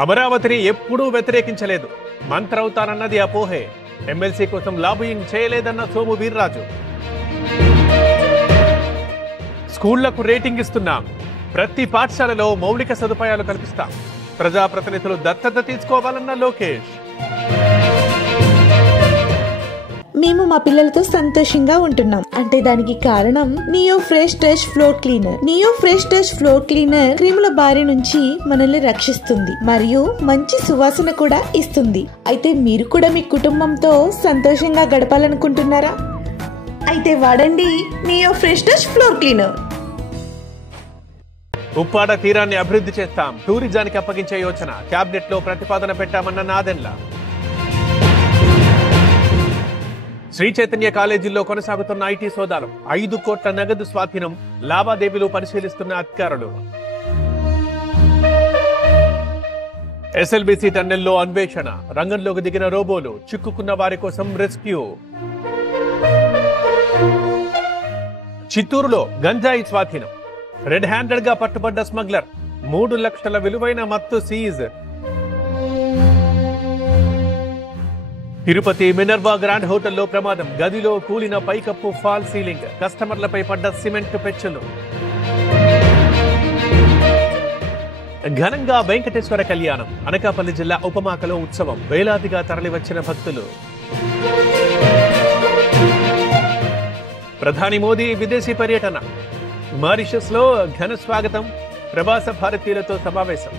అమరావతిని ఎప్పుడూ వ్యతిరేకించలేదు, మంత్రవుతానన్నది అపోహే. ఎమ్మెల్సీ కోసం లాబియింగ్ చేయలేదన్న సోము వీర్రాజు. స్కూళ్లకు రేటింగ్ ఇస్తున్నాం, ప్రతి పాఠశాలలో మౌలిక సదుపాయాలు కల్పిస్తాం, ప్రజాప్రతినిధులు దత్తత తీసుకోవాలన్న లోకేష్. మేము మా పిల్లలతో సంతోషంగా ఉంటున్నాం అంటే దానికి కారణం Neo fresh touch floor cleaner. Neo fresh touch floor cleaner క్రిముల బారి నుంచి మనల్ని రక్షిస్తుంది మరియు మంచి సువాసన కూడా ఇస్తుంది. అయితే మీరు కూడా మీ కుటుంబంతో సంతోషంగా గడపాలనుకుంటున్నారా? అయితే వాడండి neo fresh touch floor cleaner. Uppada తీరాన్ని అభివృద్ధి చేస్తాం, టూరిజానికి అప్పగించే యోచన కేబినెట్ లో ప్రతిపాదన పెట్టామన్న నాదెండ్ల. శ్రీ చైతన్య కాలేజీల్లో కొనసాగుతున్న ఐటీ సోదాలు, 5 కోట్ల నగదు స్వాధీనం, లావాదేవీలు పరిశీలిస్తున్న అధికారులు. ఎస్ఎల్బీసీ టన్నెల్లో అన్వేషణ, రంగంలోకి దిగిన రోబోలు, చిక్కుకున్న వారి కోసం రెస్క్యూ. చిత్తూరులో గంజాయి స్వాధీనం, రెడ్ హ్యాండెడ్ గా పట్టుబడ్డ స్మగ్లర్, 3 లక్షల విలువైన మత్తు సీజ్. తిరుపతి మినర్వా గ్రాండ్ హోటల్లో ప్రమాదం, గదిలో కూలిన పైకప్పు, ఫాల్ సీలింగ్, కస్టమర్లపై పడ్డ సిమెంట్ పెచ్చులు. ఘనంగా వెంకటేశ్వర కళ్యాణం, అనకాపల్లి జిల్లా ఉపమాకలో ఉత్సవం, వేలాదిగా తరలివచ్చిన భక్తులు. ప్రధాని మోదీ విదేశీ పర్యటన, మారిషస్ లో ఘన స్వాగతం, ప్రవాస భారతీయులతో సమావేశం.